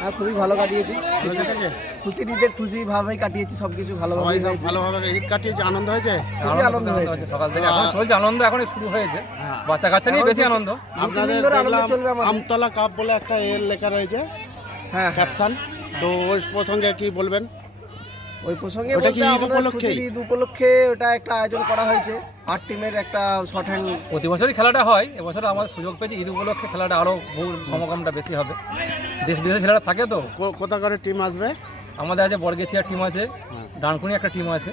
হ্যাঁ, খুবই ভালো কাটিয়েছি। খুশির ঈদে খুশি ভাবে কাটিয়েছি, সবকিছু ভালোভাবে ভালোভাবে ঈদ কাটিয়েছি, আনন্দ হয়েছে। খুবই আনন্দ হয়েছে। সকাল থেকে এখন চলছে আনন্দ, এখনই শুরু হয়েছে। বাচ্চা কাচ্চা নিয়ে বেশি আনন্দ। আপনাদের আমতলা কাপ বলে একটা এর লেখা রয়েছে, হ্যাঁ ক্যাপশন, তো ওই প্রসঙ্গে কি বলবেন? ওই প্রসঙ্গে ওটা কি বলতে ঈদ আমাদের উপলক্ষে? খুশির ঈদ উপলক্ষে ওটা একটা আয়োজন করা হয়েছে। 8 টিমের একটা শর্ট হ্যান্ড। প্রতি বছরই খেলাটা হয়, এবছর আমাদের সুযোগ পেয়েছি ঈদ উপলক্ষে খেলাটা আরও বহু সমাগমটা বেশি হবে। দেশ বিদেশে ছেলেরা থাকে তো। কোথা করে টিম আসবে? আমাদের আছে বড়গেছিয়ার টিম আছে, ডানকুনি একটা টিম আছে,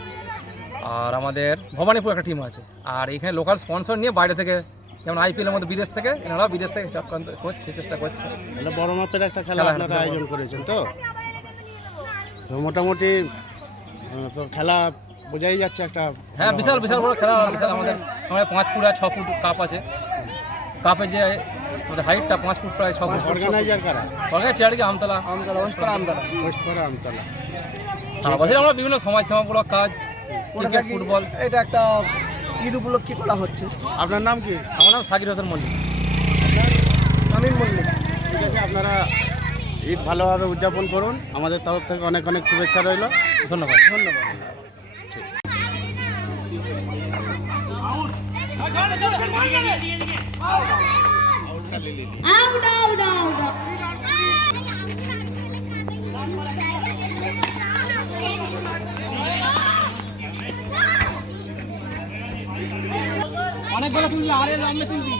আর আমাদের ভবানীপুর একটা টিম আছে। আর এখানে লোকাল স্পন্সর নিয়ে বাইরে থেকে, যেমন আইপিএলের মধ্যে বিদেশ থেকে, এনারাও বিদেশ থেকে করছে, চেষ্টা করছে। তাহলে বড় মাপের একটা খেলা আপনারা আয়োজন করেছেন তো? তো মোটামুটি তো খেলা বোঝাই যাচ্ছে একটা। হ্যাঁ, বিশাল বিশাল বড় খেলা। বিশাল আমাদের 5 ফুট আর 6 ফুট কাপ আছে। কাপের যে আমাদের হাইটটা 5 ফুট প্রায় 6 ফুট। অর্গানাইজার কারা? ওখানে চেয়ারকে আমতলা, আমতলা। সারা বছর আমরা বিভিন্ন সমাজসেবামূলক কাজ, ক্রিকেট, ফুটবল। এটা একটা ঈদ উপলক্ষে করা হচ্ছে। আপনার নাম কি? আমার নাম সাকির হোসেন মল্লিক। শামীম মল্লিক। ঠিক আছে, আপনারা ঈদ ভালোভাবে উদযাপন করুন, আমাদের তরফ থেকে অনেক অনেক শুভেচ্ছা রইল। ধন্যবাদ। অনেকগুলো তুললি, আরে লম্বা তুলবি।